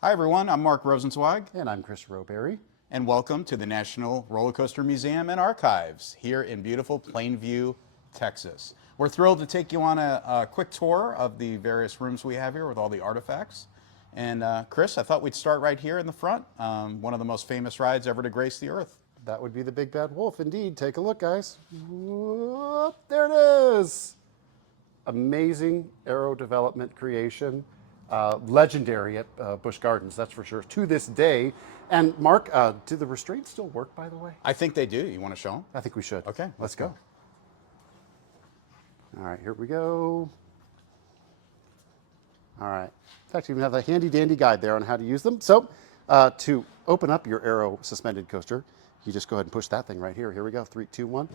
Hi everyone, I'm Mark Rosenzweig, And I'm Kris Rowberry. and welcome to the National Rollercoaster Museum and Archives here in beautiful Plainview, Texas. We're thrilled to take you on a quick tour of the various rooms we have here with all the artifacts. And Kris, I thought we'd start right here in the front, one of the most famous rides ever to grace the earth. That would be the Big Bad Wolf, indeed. Take a look, guys. Whoop, there it is. Amazing aero development creation. Legendary at Busch Gardens, that's for sure, to this day. And Mark, do the restraints still work, by the way? I think they do. You want to show them? I think we should. Okay, let's go. All right, here we go. All right. In fact, you even have a handy dandy guide there on how to use them. So to open up your aero suspended coaster, you just go ahead and push that thing right here. Here we go. 3, 2, 1.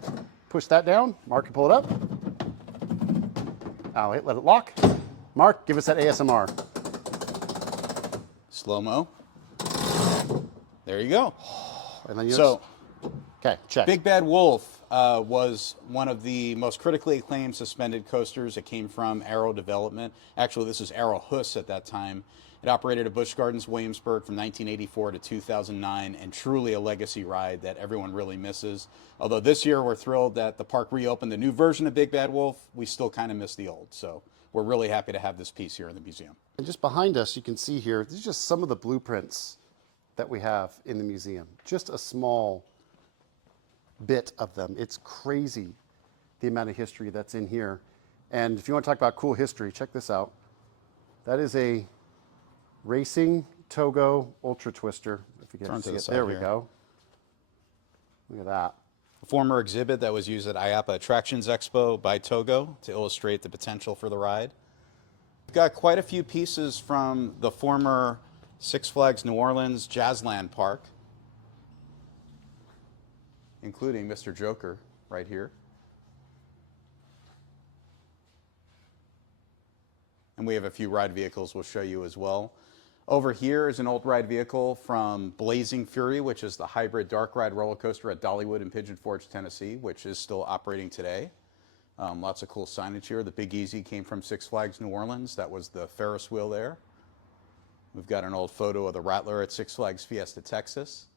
Push that down. Mark can pull it up. Oh, wait, let it lock. Mark, give us that ASMR. Slow-mo. There you go. And then you So, okay, check. Big Bad Wolf was one of the most critically acclaimed suspended coasters. It came from Aero Development. Actually, this was Aero Hus at that time. It operated at Busch Gardens, Williamsburg from 1984 to 2009, and truly a legacy ride that everyone really misses. Although this year we're thrilled that the park reopened the new version of Big Bad Wolf, we still kind of miss the old. So we're really happy to have this piece here in the museum. And just behind us, you can see here, these are just some of the blueprints that we have in the museum. Just a small bit of them. It's crazy the amount of history that's in here. And if you want to talk about cool history, check this out. That is a Racing Togo Ultra Twister. If you can see it, there we go. Look at that. A former exhibit that was used at IAAPA Attractions Expo by Togo to illustrate the potential for the ride. We've got quite a few pieces from the former Six Flags New Orleans Jazzland Park, including Mr. Joker right here. And we have a few ride vehicles we'll show you as well. Over here is an old ride vehicle from Blazing Fury, which is the hybrid dark ride roller coaster at Dollywood in Pigeon Forge, Tennessee, which is still operating today. Lots of cool signage here. The Big Easy came from Six Flags New Orleans. That was the Ferris wheel there. We've got an old photo of the Rattler at Six Flags Fiesta, Texas.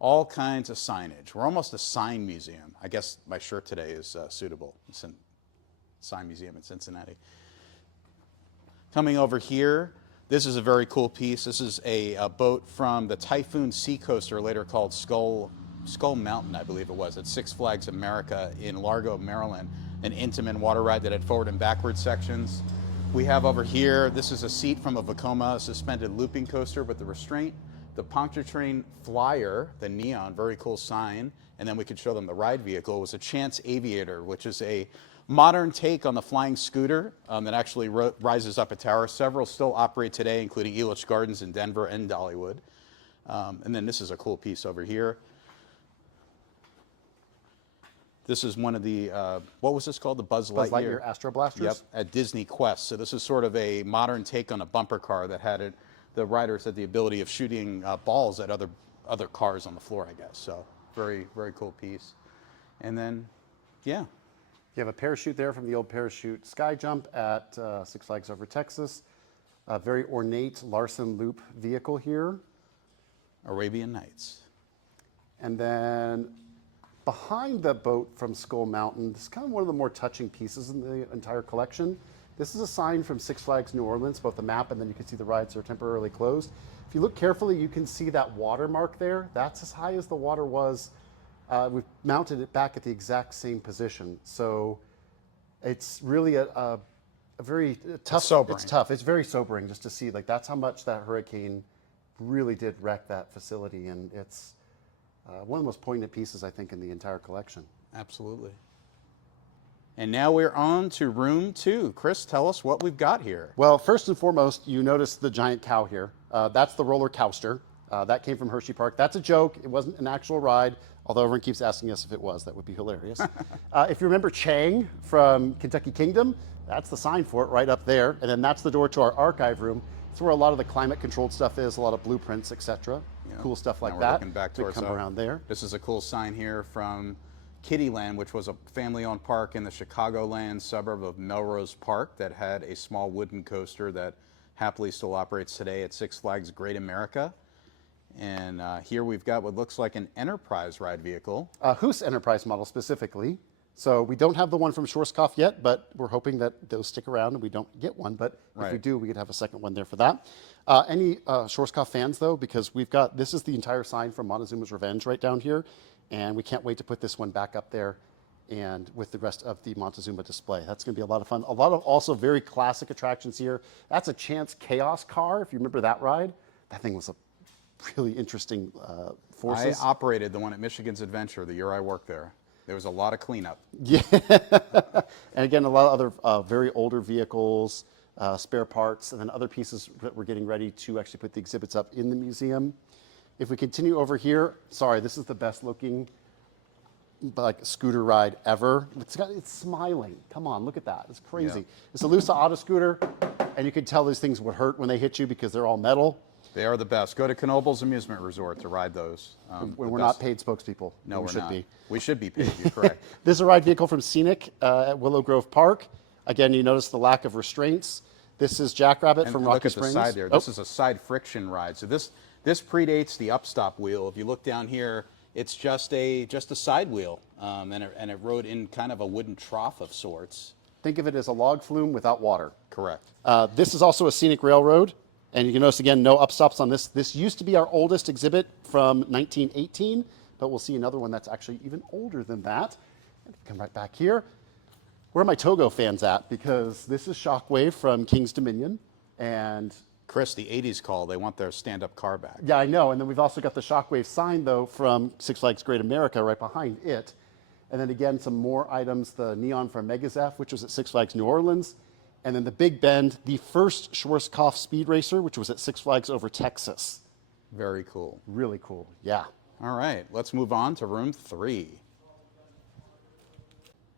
All kinds of signage. We're almost a sign museum. I guess my shirt today is suitable. It's a sign museum in Cincinnati. Coming over here, this is a very cool piece. This is a boat from the Typhoon Sea Coaster, later called Skull Mountain, I believe it was, at Six Flags America in Largo, Maryland, an Intamin water ride that had forward and backward sections. We have over here, this is a seat from a Vekoma suspended looping coaster with the restraint. The Pontchartrain Flyer, the neon, very cool sign, and then we could show them the ride vehicle, was a Chance Aviator, which is a modern take on the flying scooter that actually rises up a tower. Several still operate today, including Elitch Gardens in Denver and Dollywood. And then this is a cool piece over here. This is one of the, what was this called? The Buzz Lightyear Astro Blasters? Yep, at Disney Quest. So this is sort of a modern take on a bumper car that had the riders had the ability of shooting balls at other cars on the floor, I guess. So very, very cool piece. And then, yeah. You have a parachute there from the old parachute sky jump at Six Flags Over Texas. A very ornate Larson Loop vehicle here. Arabian Nights. And then behind the boat from Skull Mountain, this is kind of one of the more touching pieces in the entire collection. This is a sign from Six Flags New Orleans, both the map and then you can see the rides are temporarily closed. If you look carefully, you can see that watermark there. That's as high as the water was. We've mounted it back at the exact same position. So it's really a very tough. It's sobering. It's tough. It's very sobering just to see, like, that's how much that hurricane really did wreck that facility. And it's one of the most poignant pieces, I think, in the entire collection. Absolutely. And now we're on to room 2. Kris, tell us what we've got here. Well, first and foremost, you notice the giant cow here. That's the roller coaster. That came from Hershey Park. That's a joke. It wasn't an actual ride, although everyone keeps asking us if it was. That would be hilarious. If you remember Chang from Kentucky Kingdom, that's the sign for it right up there. And then that's the door to our archive room. It's where a lot of the climate-controlled stuff is, a lot of blueprints, etc. Yeah. Cool stuff like that. Looking back to come around there. This is a cool sign here from Kittyland, which was a family-owned park in the Chicagoland suburb of Melrose Park that had a small wooden coaster that happily still operates today at Six Flags Great America. And here we've got what looks like an Enterprise ride vehicle. Hoos Enterprise model specifically. So we don't have the one from Schwarzkopf yet, but we're hoping that those stick around and we don't get one. But if we do, we could have a second one there for that. Any Schwarzkopf fans, though, because we've got, this is the entire sign from Montezuma's Revenge right down here. And we can't wait to put this one back up there and with the rest of the Montezuma display. That's going to be a lot of fun. A lot of also very classic attractions here. That's a Chance Chaos car, if you remember that ride. That thing was a really interesting forces. I operated the one at Michigan's Adventure the year I worked there. There was a lot of cleanup. Yeah, and again, a lot of other very older vehicles, spare parts, and then other pieces that we're getting ready to actually put the exhibits up in the museum. If we continue over here, sorry, this is the best looking like scooter ride ever. It's smiling. Come on, look at that. It's crazy. Yeah. It's a Lusa auto scooter, and you can tell these things would hurt when they hit you because they're all metal. They are the best. Go to Knoebels Amusement Resort to ride those. When we're not paid spokespeople. No, we should not. be. We should be paid, you're correct. This is a ride vehicle from Scenic at Willow Grove Park. Again, you notice the lack of restraints. This is Jackrabbit And from look Rocky at the Springs. side there. This is a side friction ride. So this predates the upstop wheel. If you look down here, it's just a side wheel, and it rode in kind of a wooden trough of sorts. Think of it as a log flume without water. Correct. This is also a scenic railroad, and you can notice again no upstops on this. This used to be our oldest exhibit from 1918, but we'll see another one that's actually even older than that. Come right back here. Where are my Togo fans at? Because this is Shockwave from King's Dominion, and Chris, the 80s call, they want their stand-up car back. yeah, I know. And then we've also got the Shockwave sign, though, from Six Flags Great America right behind it. And then again, some more items, the Neon from Megazef, which was at Six Flags New Orleans. And then the Big Bend, the first Schwarzkopf Speed Racer, which was at Six Flags Over Texas. Very cool. Really cool, yeah. All right, let's move on to room 3.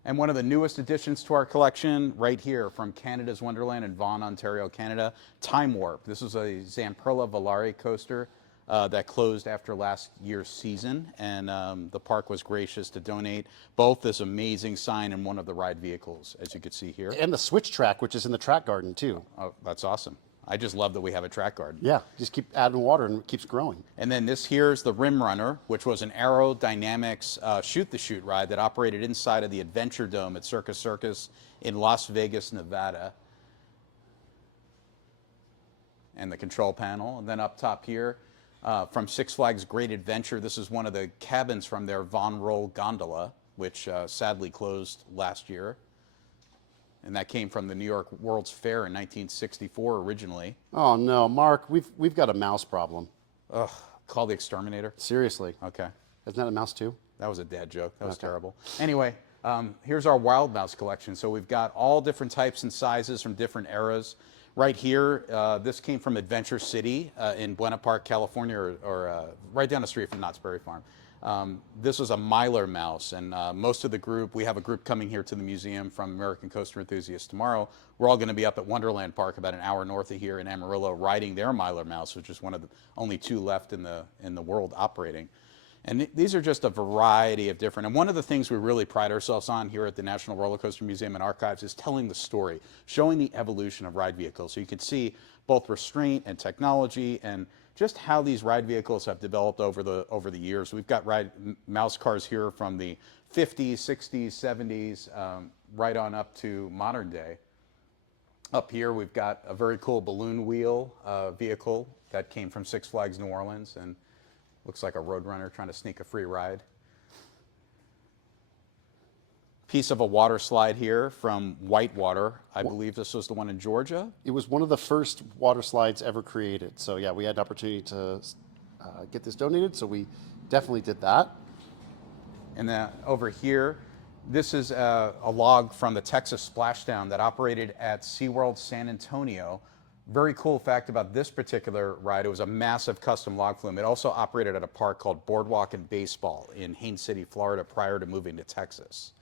And one of the newest additions to our collection right here from Canada's Wonderland in Vaughan, Ontario, Canada, Time Warp. This is a Zamperla Volare coaster that closed after last year's season, and the park was gracious to donate both this amazing sign and one of the ride vehicles, as you can see here. And the switch track, which is in the track garden, too. Oh, that's awesome. I just love that we have a track garden. Yeah, just keep adding water and it keeps growing. And then this here's the Rim Runner, which was an aerodynamics shoot-the-chute ride that operated inside of the Adventure Dome at Circus Circus in Las Vegas, Nevada. And the control panel. And then up top here, from Six Flags Great Adventure, this is one of the cabins from their Von Roll gondola, which sadly closed last year. And that came from the New York World's Fair in 1964 originally. Oh, no, Mark, we've got a mouse problem. Ugh, call the exterminator. Seriously. Okay. Isn't that a mouse, too? That was a dad joke. That was terrible. Anyway, here's our Wild Mouse collection. So we've got all different types and sizes from different eras. Right here, this came from Adventure City in Buena Park, California, or right down the street from Knott's Berry Farm. This was a Mylar mouse, and most of the group, we have a group coming here to the museum from American Coaster Enthusiasts tomorrow. We're all going to be up at Wonderland Park, about an hour north of here in Amarillo, riding their Mylar mouse, which is one of the only 2 left in the world operating. And these are just a variety of different, and one of the things we really pride ourselves on here at the National Rollercoaster Museum and Archives is telling the story, showing the evolution of ride vehicles. So you can see both restraint and technology and just how these ride vehicles have developed over the years. We've got mouse cars here from the 50s, 60s, 70s, right on up to modern day. Up here we've got a very cool balloon wheel vehicle that came from Six Flags New Orleans, and looks like a roadrunner trying to sneak a free ride. Piece of a water slide here from Whitewater. I believe this was the one in Georgia. It was one of the first water slides ever created. So yeah, we had an opportunity to get this donated, so we definitely did that. And then over here, this is a log from the Texas Splashdown that operated at SeaWorld San Antonio. Very cool fact about this particular ride, it was a massive custom log flume. It also operated at a park called Boardwalk and Baseball in Haines City, Florida, prior to moving to Texas.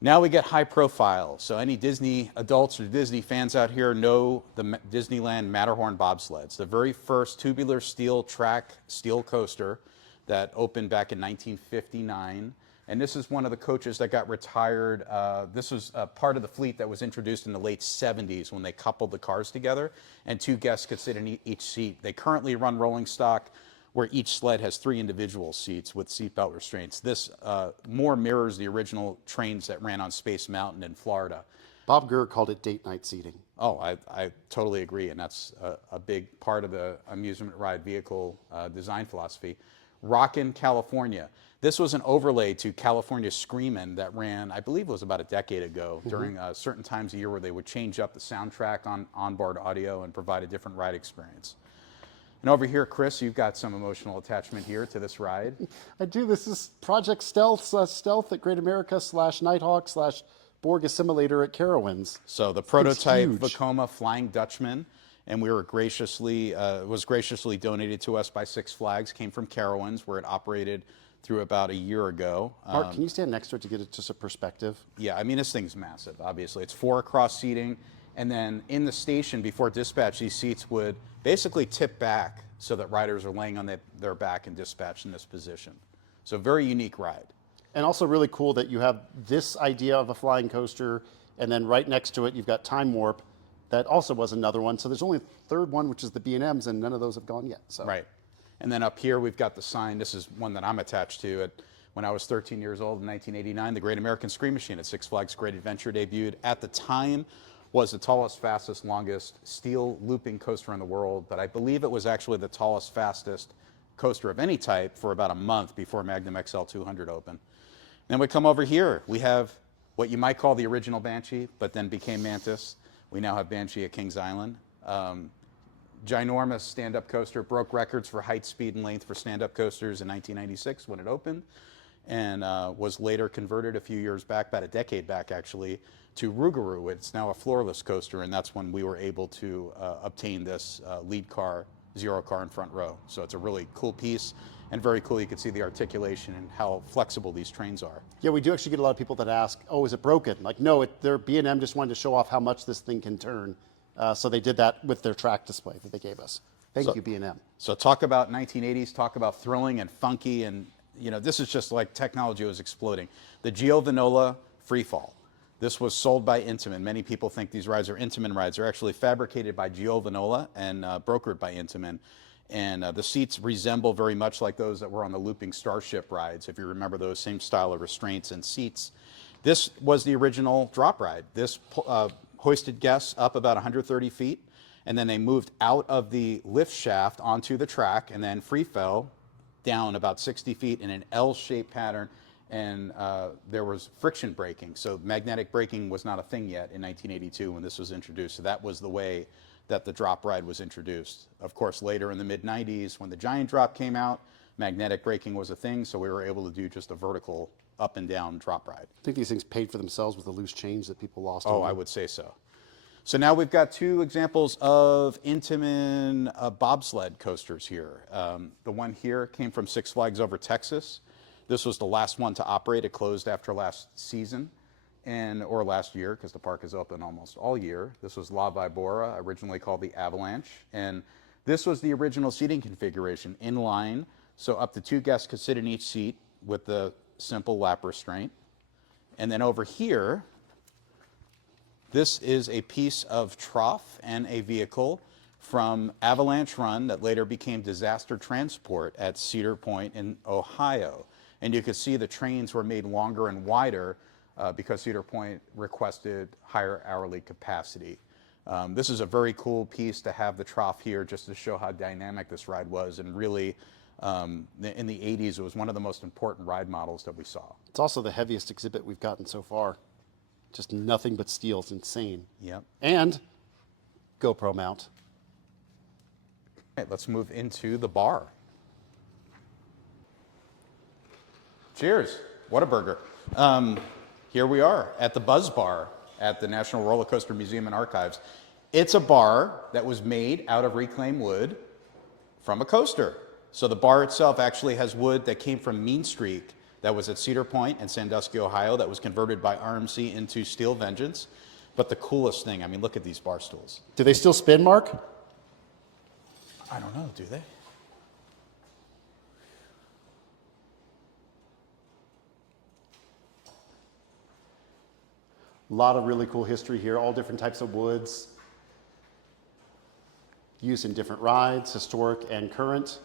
Now we get high profile. So any Disney adults or Disney fans out here know the Disneyland Matterhorn bobsleds, the very first tubular steel track steel coaster that opened back in 1959. And this is one of the coaches that got retired. This was part of the fleet that was introduced in the late 70s when they coupled the cars together, and 2 guests could sit in each seat. They currently run rolling stock where each sled has 3 individual seats with seatbelt restraints. This more mirrors the original trains that ran on Space Mountain in Florida. Bob Gurr called it date night seating. Oh, I totally agree, and that's a big part of the amusement ride vehicle design philosophy. Rockin' California. This was an overlay to California Screamin' that ran, I believe it was about a decade ago, during certain times of year where they would change up the soundtrack on onboard audio and provide a different ride experience. And over here, Kris, you've got some emotional attachment here to this ride. I do. This is Project Stealth / at Great America / Nighthawk / Borg Assimilator at Carowinds. So the prototype huge. Vekoma Flying Dutchman, and we were graciously was graciously donated to us by Six Flags. Came from Carowinds, where it operated through about a year ago. Mark, can you stand next to it to get it just a perspective? Yeah, I mean, this thing's massive, obviously. It's 4 across seating, and then in the station before dispatch, these seats would basically tip back so that riders are laying on their back and dispatched in this position. So very unique ride. And also really cool that you have this idea of a flying coaster, and then right next to it, you've got Time Warp. That also was another one. So there's only a 3rd one, which is the B&Ms, and none of those have gone yet. So. Right. And then up here, we've got the sign. This is one that I'm attached to. When I was 13 years old in 1989, the Great American Scream Machine at Six Flags Great Adventure debuted. At the time, was the tallest, fastest, longest steel looping coaster in the world, but I believe it was actually the tallest, fastest coaster of any type for about a month before Magnum XL 200 opened. Then we come over here. We have what you might call the original Banshee, but then became Mantis. We now have Banshee at Kings Island. Ginormous stand-up coaster, broke records for height, speed, and length for stand-up coasters in 1996 when it opened, and was later converted a few years back, about a decade back actually, to Rougarou. It's now a floorless coaster, and that's when we were able to obtain this lead car, zero car in front row. So it's a really cool piece, and very cool. You can see the articulation and how flexible these trains are. Yeah, we do actually get a lot of people that ask, oh, is it broken? Like, no, their B&M just wanted to show off how much this thing can turn. So they did that with their track display that they gave us. Thank you, B&M. So talk about 1980s, talk about thrilling and funky, and this is just like technology was exploding. The Gio Vinola Freefall. This was sold by Intamin. Many people think these rides are Intamin rides. They're actually fabricated by Gio Vinola and brokered by Intamin. And the seats resemble very much like those that were on the Looping Starship rides, if you remember those same style of restraints and seats. This was the original drop ride. This hoisted guests up about 130 feet, and then they moved out of the lift shaft onto the track and then free fell down about 60 feet in an L-shaped pattern, and there was friction braking. So magnetic braking was not a thing yet in 1982 when this was introduced. So that was the way that the drop ride was introduced. Of course, later in the mid-90s, when the Giant Drop came out, magnetic braking was a thing, so we were able to do just a vertical up and down drop ride. I think these things paid for themselves with the loose change that people lost. Oh, I would say so. So now we've got 2 examples of Intamin bobsled coasters here. The one here came from Six Flags Over Texas. This was the last one to operate. It closed after last season or last year, because the park is open almost all year. This was La Vibora, originally called the Avalanche. And this was the original seating configuration, in line, so up to 2 guests could sit in each seat with the simple lap restraint. And then over here, this is a piece of trough and a vehicle from Avalanche Run that later became Disaster Transport at Cedar Point in Ohio. And you could see the trains were made longer and wider because Cedar Point requested higher hourly capacity. This is a very cool piece to have the trough here just to show how dynamic this ride was, and really in the 80s it was one of the most important ride models that we saw. It's also the heaviest exhibit we've gotten so far. Just nothing but steel. It's insane. Yep. And GoPro mount. All right, let's move into the bar. Cheers. Whataburger. Here we are at the Buzz Bar at the National Rollercoaster Museum and Archives. It's a bar that was made out of reclaimed wood from a coaster. So the bar itself actually has wood that came from Mean Streak that was at Cedar Point and Sandusky, Ohio, that was converted by RMC into Steel Vengeance. But the coolest thing, I mean, look at these bar stools. Do they still spin, Mark? I don't know, do they? A lot of really cool history here, all different types of woods, used in different rides, historic and current.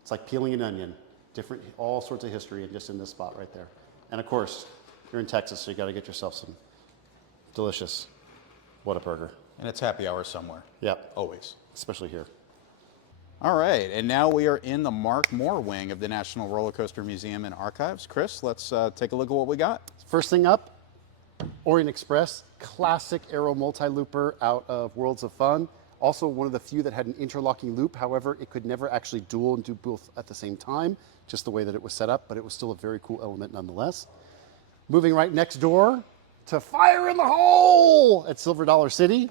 It's like peeling an onion, different, all sorts of history and just in this spot right there. And of course, you're in Texas, so you got to get yourself some delicious Whataburger. And it's happy hour somewhere. Yep, Always. especially here. All right, and now we are in the Mark Moore wing of the National Rollercoaster Museum and Archives. Chris, let's take a look at what we got. First thing up, Orient Express, classic aero multi-looper out of Worlds of Fun. Also one of the few that had an interlocking loop. However, it could never actually dual and do both at the same time, just the way that it was set up, but it was still a very cool element nonetheless. Moving right next door to Fire in the Hole at Silver Dollar City.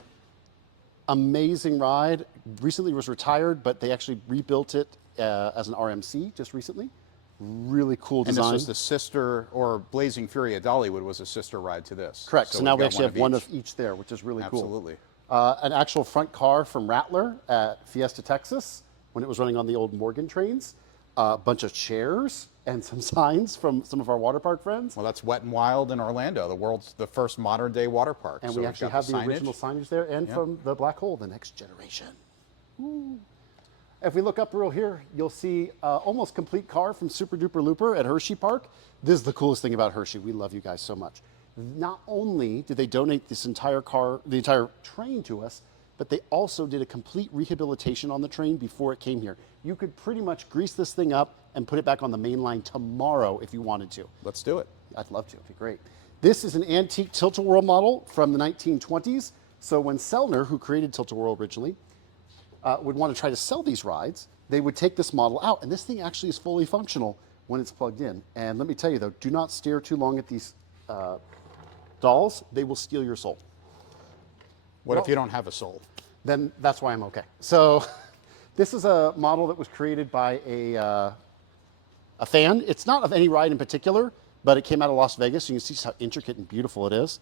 Amazing ride. Recently was retired, but they actually rebuilt it as an RMC just recently. Really cool And design. this was the sister, or Blazing Fury at Dollywood was a sister ride to this. Correct. So now we've we got actually have one of each there, which is really cool. Absolutely. An actual front car from Rattler at Fiesta, Texas, when it was running on the old Morgan trains. A bunch of chairs and some signs from some of our water park friends. Well, that's Wet and Wild in Orlando, the first modern day water park. And So we we've actually got have the original signage there, and from the Black Hole, The Next Generation. Ooh. If we look up real here, you'll see almost complete car from Super Duper Looper at Hershey Park. This is the coolest thing about Hershey. We love you guys so much. Not only did they donate this entire car, the entire train to us, but they also did a complete rehabilitation on the train before it came here. You could pretty much grease this thing up and put it back on the main line tomorrow if you wanted to. Let's do it. I'd love to, it'd be great. This is an antique Tilt-A-Whirl model from the 1920s. So when Sellner, who created Tilt-A-Whirl originally, would want to try to sell these rides, they would take this model out, and this thing actually is fully functional when it's plugged in. And let me tell you though, do not stare too long at these dolls. They will steal your soul. What if you don't have a soul? Then that's why I'm okay. So this is a model that was created by a fan. It's not of any ride in particular, but it came out of Las Vegas. So you can see how intricate and beautiful it is.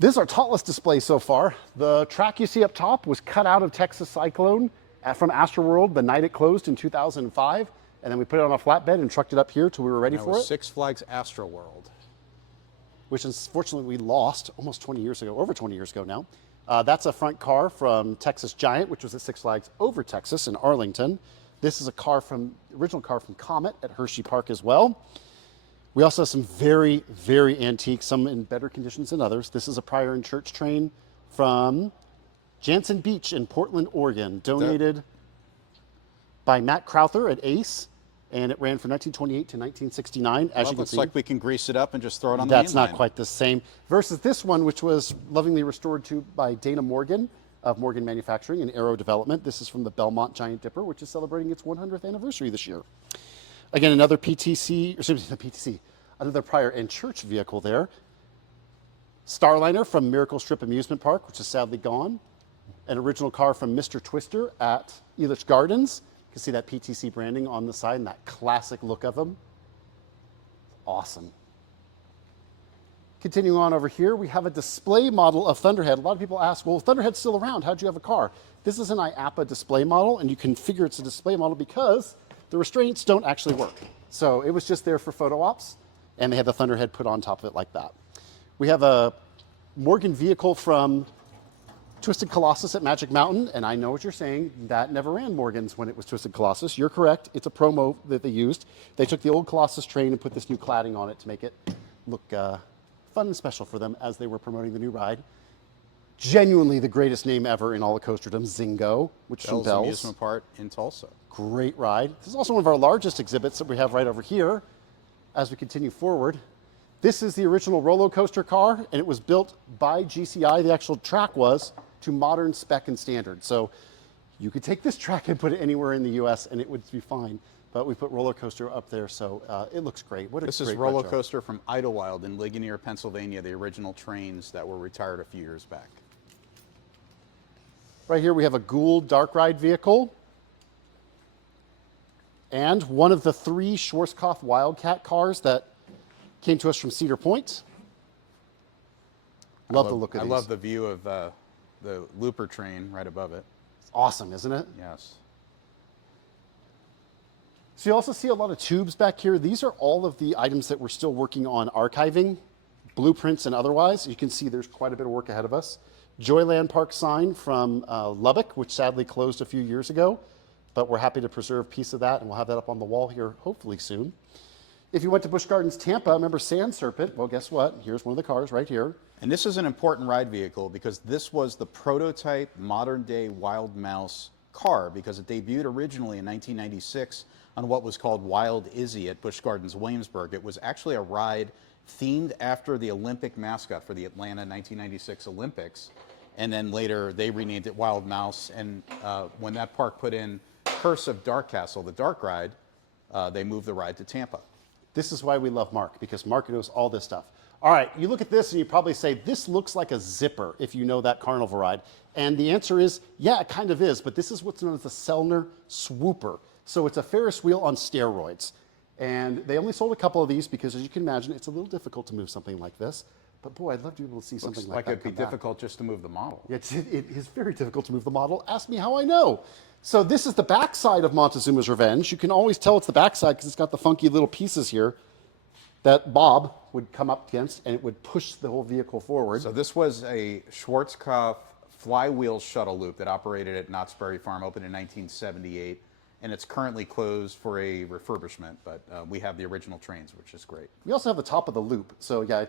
This is our tallest display so far. The track you see up top was cut out of Texas Cyclone from Astroworld the night it closed in 2005. And then we put it on a flatbed and trucked it up here till we were ready That for was it. Six Flags Astroworld. Which unfortunately we lost almost 20 years ago, over 20 years ago now. That's a front car from Texas Giant, which was at Six Flags Over Texas in Arlington. This is a car from, original car from Comet at Hershey Park as well. We also have some very, very antique, some in better conditions than others. This is a Pryor and Church train from Jansen Beach in Portland, Oregon, donated by Matt Crowther at Ace. And it ran from 1928 to 1969, as you can Looks see. like we can grease it up and just throw it on the main That's not line. quite the same. Versus this one, which was lovingly restored to by Dana Morgan of Morgan Manufacturing and Aero Development. This is from the Belmont Giant Dipper, which is celebrating its 100th anniversary this year. Again, another PTC, or excuse me, not PTC, another Pryor and Church vehicle there. Starliner from Miracle Strip Amusement Park, which is sadly gone. An original car from Mr. Twister at Elitch Gardens. You can see that PTC branding on the side and that classic look of them. Awesome. Continuing on over here, we have a display model of Thunderhead. A lot of people ask, well, Thunderhead's still around. How'd you have a car? This is an IAPA display model, and you can figure it's a display model because the restraints don't actually work. So it was just there for photo ops, and they had the Thunderhead put on top of it like that. We have a Morgan vehicle from Twisted Colossus at Magic Mountain, and I know what you're saying. That never ran Morgan's when it was Twisted Colossus. You're correct. It's a promo that they used. They took the old Colossus train and put this new cladding on it to make it look fun and special for them as they were promoting the new ride. Genuinely the greatest name ever in all of coasterdom, Zingo, which is from Bell's. Amusement Park in Tulsa. Great ride. This is also one of our largest exhibits that we have right over here as we continue forward. This is the original roller coaster car, and it was built by GCI, the actual track was, to modern spec and standard. So you could take this track and put it anywhere in the US and it would be fine. But we put roller coaster up there, so it looks great. What a This great is roller retro. coaster from Idlewild in Ligonier, Pennsylvania, the original trains that were retired a few years back. Right here we have a Gould dark ride vehicle. And one of the 3 Schwarzkopf Wildcat cars that came to us from Cedar Point. Love the look of I these. love the view of the Looper train right above it. It's awesome, isn't it? Yes. So you also see a lot of tubes back here. These are all of the items that we're still working on archiving, blueprints and otherwise. You can see there's quite a bit of work ahead of us. Joyland Park sign from Lubbock, which sadly closed a few years ago, but we're happy to preserve a piece of that, and we'll have that up on the wall here hopefully soon. If you went to Busch Gardens Tampa, remember Sand Serpent? Well, guess what? Here's one of the cars right here. And this is an important ride vehicle because this was the prototype modern day Wild Mouse car, because it debuted originally in 1996 on what was called Wild Izzy at Busch Gardens Williamsburg. It was actually a ride themed after the Olympic mascot for the Atlanta 1996 Olympics. And then later they renamed it Wild Mouse. And when that park put in Curse of Dark Castle, the dark ride, they moved the ride to Tampa. This is why we love Mark, because Mark knows all this stuff. All right, you look at this and you probably say, this looks like a zipper if you know that carnival ride. And the answer is, yeah, it kind of is, but this is what's known as the Selner Swooper. So it's a Ferris wheel on steroids. And they only sold a couple of these because, as you can imagine, it's a little difficult to move something like this. But boy, I'd love to be able to see something like that. It'd be difficult just to move the model. It is very difficult to move the model. Ask me how I know. So this is the backside of Montezuma's Revenge. You can always tell it's the backside because it's got the funky little pieces here that Bob would come up against, and it would push the whole vehicle forward. So this was a Schwarzkopf flywheel shuttle loop that operated at Knott's Berry Farm, opened in 1978, and it's currently closed for a refurbishment, but we have the original trains, which is great. We also have the top of the loop. So yeah,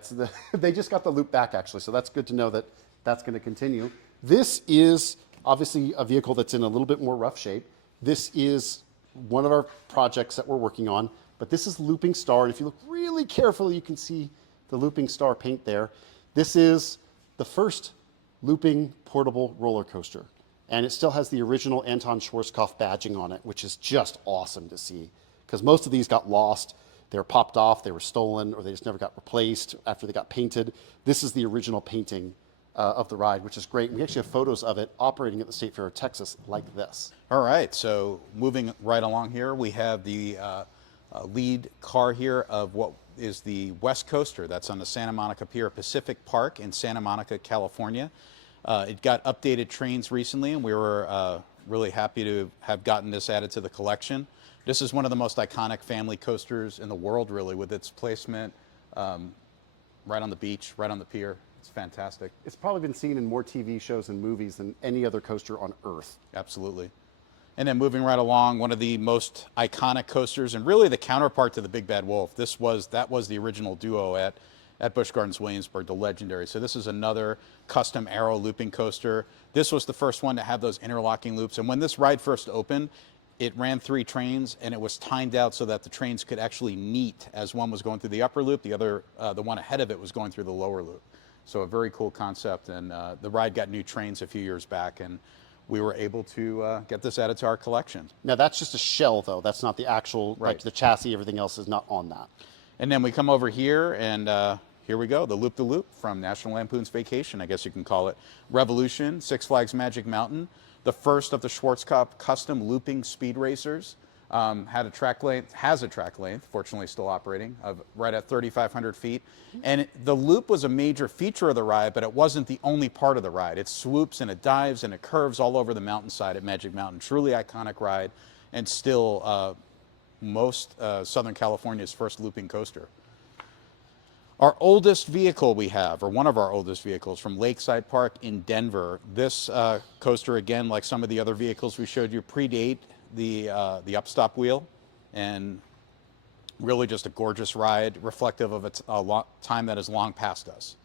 they just got the loop back actually, so that's good to know that that's going to continue. This is obviously a vehicle that's in a little bit more rough shape. This is one of our projects that we're working on, but this is Looping Star, and if you look really carefully, you can see the Looping Star paint there. This is the first looping portable roller coaster, and it still has the original Anton Schwarzkopf badging on it, which is just awesome to see, because most of these got lost. They were popped off, they were stolen, or they just never got replaced after they got painted. This is the original painting of the ride, which is great. We actually have photos of it operating at the State Fair of Texas like this. All right, so moving right along here, we have the lead car here of what is the West Coaster that's on the Santa Monica Pier at Pacific Park in Santa Monica, California. It got updated trains recently, and we were really happy to have gotten this added to the collection. This is one of the most iconic family coasters in the world, really, with its placement right on the beach, right on the pier. It's fantastic. It's probably been seen in more TV shows and movies than any other coaster on Earth. Absolutely. And then moving right along, one of the most iconic coasters, and really the counterpart to the Big Bad Wolf. That was the original duo at Busch Gardens Williamsburg, the Legendary. So this is another custom aero looping coaster. This was the first one to have those interlocking loops. And when this ride first opened, it ran 3 trains, and it was timed out so that the trains could actually meet as one was going through the upper loop, the other, the one ahead of it was going through the lower loop. So a very cool concept, and the ride got new trains a few years back, and we were able to get this added to our collection. Now that's just a shell though, that's not the actual, right. Like the chassis, everything else is not on that. And then we come over here, and here we go, the Loop-the-Loop from National Lampoon's Vacation, I guess you can call it. Revolution, Six Flags Magic Mountain, the first of the Schwarzkopf custom looping speed racers. Has a track length, fortunately still operating, of right at 3,500 feet. And the loop was a major feature of the ride, but it wasn't the only part of the ride. It swoops and it dives and it curves all over the mountainside at Magic Mountain. Truly iconic ride, and still most Southern California's first looping coaster. Our oldest vehicle we have, or one of our oldest vehicles, from Lakeside Park in Denver. This coaster, again, like some of the other vehicles we showed you, predate the upstop wheel, and really just a gorgeous ride, reflective of its time that has long passed us.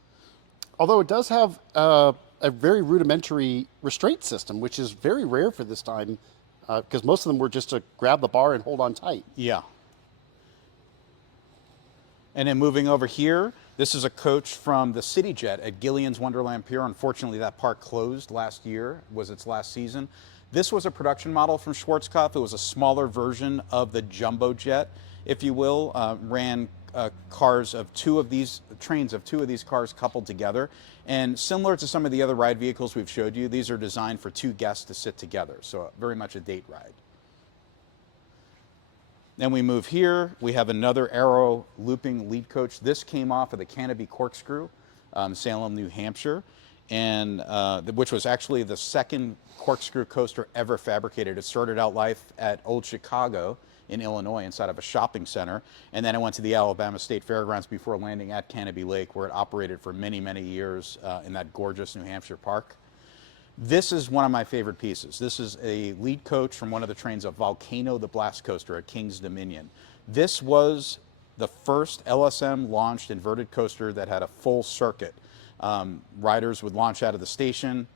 Although it does have a very rudimentary restraint system, which is very rare for this time, because most of them were just to grab the bar and hold on tight. Yeah. And then moving over here, this is a coach from the City Jet at Gillian's Wonderland Pier. Unfortunately, that park closed last year, was its last season. This was a production model from Schwarzkopf. It was a smaller version of the jumbo jet, if you will. Ran trains of 2 of these cars coupled together. And similar to some of the other ride vehicles we've showed you, these are designed for 2 guests to sit together. So very much a date ride. Then we move here. We have another aero looping lead coach. This came off of the Canopy Corkscrew, Salem, New Hampshire, and which was actually the second corkscrew coaster ever fabricated. It started out life at Old Chicago in Illinois inside of a shopping center. And then I went to the Alabama State Fairgrounds before landing at Canopy Lake, where it operated for many, many years in that gorgeous New Hampshire park. This is one of my favorite pieces. This is a lead coach from one of the trains of Volcano the Blast Coaster at King's Dominion. This was the first LSM launched inverted coaster that had a full circuit. Riders would launch out of the station,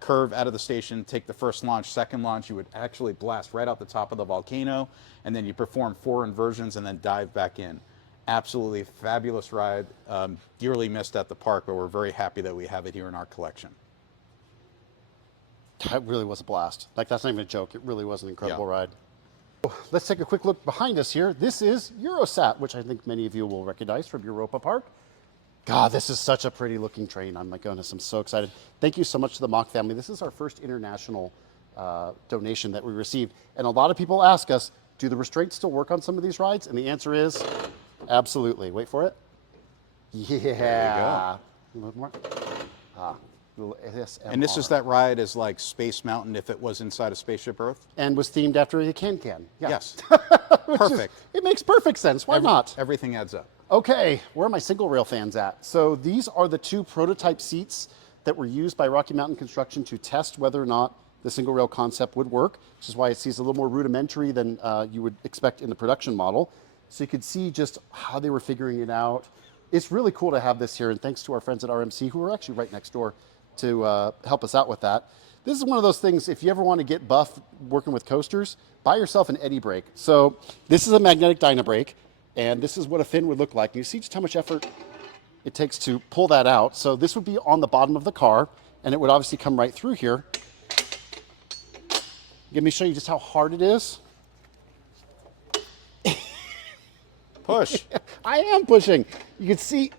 curve out of the station, take the first launch, second launch, you would actually blast right out the top of the volcano, and then you perform 4 inversions and then dive back in. Absolutely fabulous ride, dearly missed at the park, but we're very happy that we have it here in our collection. That really was a blast. Like, that's not even a joke. It really was an incredible Yeah. ride. Let's take a quick look behind us here. This is Eurosat, which I think many of you will recognize from Europa Park. God, this is such a pretty looking train. Oh my goodness, I'm so excited. Thank you so much to the Mock family. This is our first international donation that we received. And a lot of people ask us, do the restraints still work on some of these rides? And the answer is absolutely. Wait for it. Yeah. A little more. And this is that ride is like Space Mountain if it was inside of Spaceship Earth? And was themed after the Can-Can. Yeah. Yes. Perfect. It makes perfect sense. Why not? Everything adds up. Okay, where are my single rail fans at? So these are the 2 prototype seats that were used by Rocky Mountain Construction to test whether or not the single rail concept would work, which is why it seems a little more rudimentary than you would expect in the production model. So you could see just how they were figuring it out. It's really cool to have this here, and thanks to our friends at RMC, who are actually right next door, to help us out with that. This is one of those things, if you ever want to get buff working with coasters, buy yourself an eddy brake. So this is a magnetic dyna brake, and this is what a fin would look like. And you see just how much effort it takes to pull that out. So this would be on the bottom of the car, and it would obviously come right through here. Let me show you just how hard it is. Push. I am pushing. You can see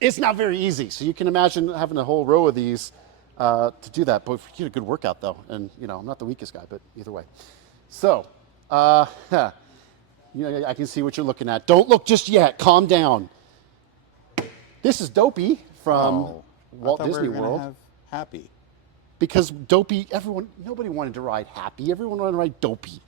it's not very easy. So you can imagine having a whole row of these to do that. But you get a good workout though. And you know, I'm not the weakest guy, but either way. So, you know, I can see what you're looking at. Don't look just yet. Calm down. This is Dopey from Walt Disney World. Have Happy. Because Dopey, nobody wanted to ride Happy. Everyone wanted to ride Dopey.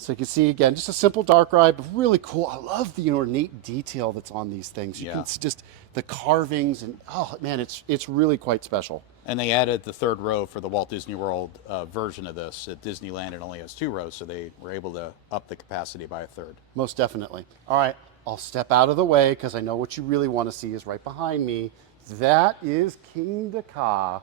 So you can see, again, just a simple dark ride, but really cool. I love the ornate detail that's on these things. You can see just the carvings, and oh man, it's really quite special. And they added the 3rd row for the Walt Disney World version of this. At Disneyland, it only has 2 rows, so they were able to up the capacity by a 1/3. Most definitely. All right, I'll step out of the way because I know what you really want to see is right behind me. That is King Ka,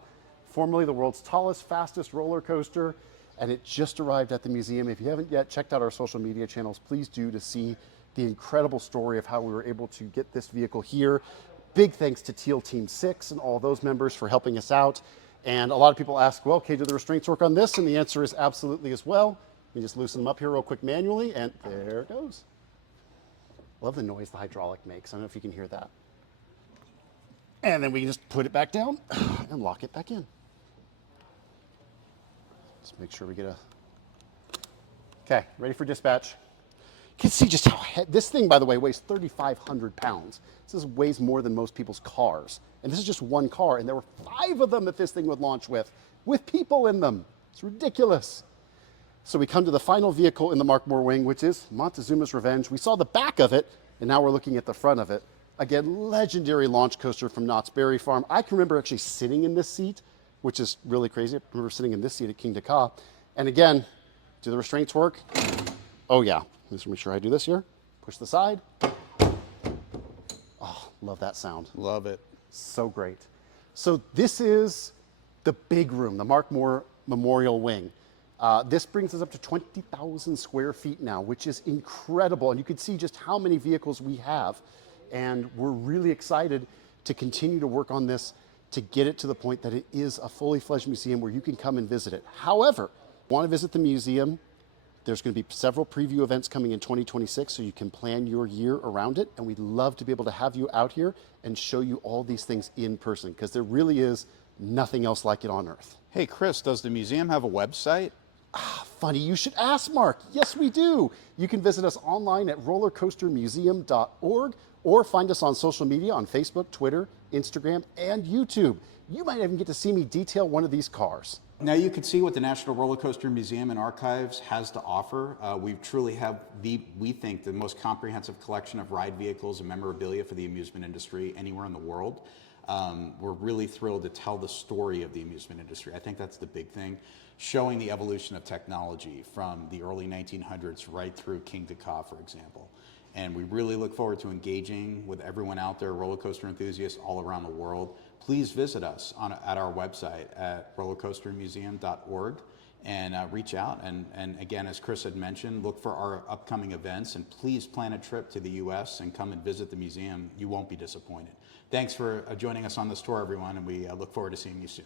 formerly the world's tallest, fastest roller coaster. And it just arrived at the museum. If you haven't yet checked out our social media channels, please do, to see the incredible story of how we were able to get this vehicle here. Big thanks to Teal Team 6 and all those members for helping us out. And a lot of people ask, well, okay, do the restraints work on this? And the answer is absolutely as well. You just loosen them up here real quick manually, and there it goes. I love the noise the hydraulic makes. I don't know if you can hear that. And then we can just put it back down and lock it back in. Let's make sure we get a... Okay, ready for dispatch. You can see just how this thing, by the way, weighs 3,500 pounds. This weighs more than most people's cars. And this is just one car, and there were 5 of them that this thing would launch with people in them. It's ridiculous. So we come to the final vehicle in the Mark Moore wing, which is Montezuma's Revenge. We saw the back of it, and now we're looking at the front of it. Again, legendary launch coaster from Knott's Berry Farm. I can remember actually sitting in this seat, which is really crazy. I remember sitting in this seat at King Ka. And again, do the restraints work? Oh yeah. Let's make sure I do this here. Push the side. Oh, love that sound. Love it. So great. So this is the big room, the Mark Moore Memorial Wing. This brings us up to 20,000 square feet now, which is incredible. And you can see just how many vehicles we have. And we're really excited to continue to work on this to get it to the point that it is a fully fledged museum where you can come and visit it. However, want to visit the museum, there's going to be several preview events coming in 2026, so you can plan your year around it. And we'd love to be able to have you out here and show you all these things in person, because there really is nothing else like it on Earth. Hey, Chris, does the museum have a website? Funny you should ask, Mark. Yes, we do. You can visit us online at rollercoastermuseum.org, or find us on social media on Facebook, Twitter, Instagram, and YouTube. You might even get to see me detail one of these cars. Now you can see what the National Rollercoaster Museum and Archives has to offer. We truly have, we think, the most comprehensive collection of ride vehicles and memorabilia for the amusement industry anywhere in the world. We're really thrilled to tell the story of the amusement industry. I think that's the big thing, showing the evolution of technology from the early 1900s right through King to Ka, for example. And we really look forward to engaging with everyone out there, roller coaster enthusiasts all around the world. Please visit us at our website at rollercoastermuseum.org and reach out. And again, as Kris had mentioned, look for our upcoming events and please plan a trip to the US and come and visit the museum. You won't be disappointed. Thanks for joining us on this tour, everyone, and we look forward to seeing you soon.